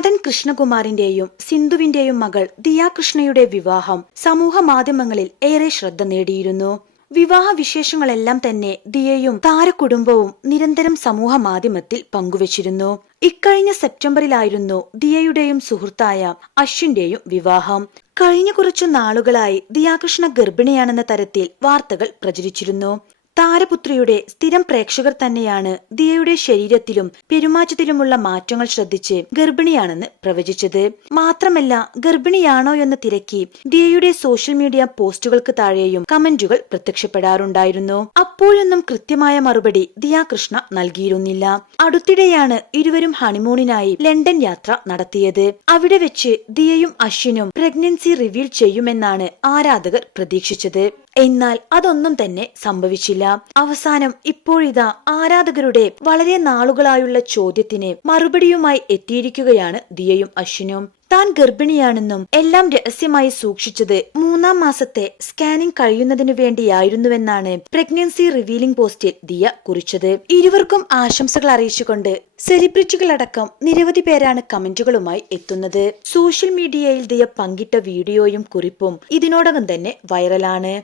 നടൻ കൃഷ്ണകുമാറിന്റെയും സിന്ധുവിന്റെയും മകൾ ദിയാകൃഷ്ണയുടെ വിവാഹം സമൂഹ മാധ്യമങ്ങളിൽ ഏറെ ശ്രദ്ധ നേടിയിരുന്നു. വിവാഹ വിശേഷങ്ങളെല്ലാം തന്നെ ദിയയും താരകുടുംബവും നിരന്തരം സമൂഹ മാധ്യമത്തിൽ പങ്കുവച്ചിരുന്നു. ഇക്കഴിഞ്ഞ സെപ്റ്റംബറിലായിരുന്നു ദിയയുടെയും സുഹൃത്തായ അശ്വിന്റെയും വിവാഹം. കഴിഞ്ഞ കുറച്ചു നാളുകളായി ദിയാകൃഷ്ണ ഗർഭിണിയാണെന്ന തരത്തിൽ വാർത്തകൾ പ്രചരിച്ചിരുന്നു. താരപുത്രിയുടെ സ്ഥിരം പ്രേക്ഷകർ തന്നെയാണ് ദിയയുടെ ശരീരത്തിലും പെരുമാറ്റത്തിലുമുള്ള മാറ്റങ്ങൾ ശ്രദ്ധിച്ച് ഗർഭിണിയാണെന്ന് പ്രവചിച്ചത്. മാത്രമല്ല ഗർഭിണിയാണോ എന്ന് തിരക്കി ദിയയുടെ സോഷ്യൽ മീഡിയ പോസ്റ്റുകൾക്ക് താഴെയും കമന്റുകൾ പ്രത്യക്ഷപ്പെടാറുണ്ടായിരുന്നു. അപ്പോഴൊന്നും കൃത്യമായ മറുപടി ദിയ കൃഷ്ണ നൽകിയിരുന്നില്ല. അടുത്തിടെയാണ് ഇരുവരും ഹണിമൂണിനായി ലണ്ടൻ യാത്ര നടത്തിയത്. അവിടെ വെച്ച് ദിയയും അശ്വിനും പ്രഗ്നൻസി റിവീൽ ചെയ്യുമെന്നാണ് ആരാധകർ പ്രതീക്ഷിച്ചത്. എന്നാൽ അതൊന്നും തന്നെ സംഭവിച്ചില്ല. അവസാനം ഇപ്പോഴിതാ ആരാധകരുടെ വളരെ നാളുകളായുള്ള ചോദ്യത്തിന് മറുപടിയുമായി എത്തിയിരിക്കുകയാണ് ദിയയും അശ്വിനും. താൻ ഗർഭിണിയാണെന്നും എല്ലാം രഹസ്യമായി സൂക്ഷിച്ചത് മൂന്നാം മാസത്തെ സ്കാനിംഗ് കഴിയുന്നതിനു വേണ്ടിയായിരുന്നുവെന്നാണ് പ്രഗ്നൻസി റിവീലിംഗ് പോസ്റ്റിൽ ദിയ കുറിച്ചത്. ഇരുവർക്കും ആശംസകൾ അറിയിച്ചുകൊണ്ട് സെലിബ്രിറ്റികളടക്കം നിരവധി പേരാണ് കമന്റുകളുമായി എത്തുന്നത്. സോഷ്യൽ മീഡിയയിൽ ദിയ പങ്കിട്ട വീഡിയോയും കുറിപ്പും ഇതിനോടകം തന്നെ വൈറലാണ്.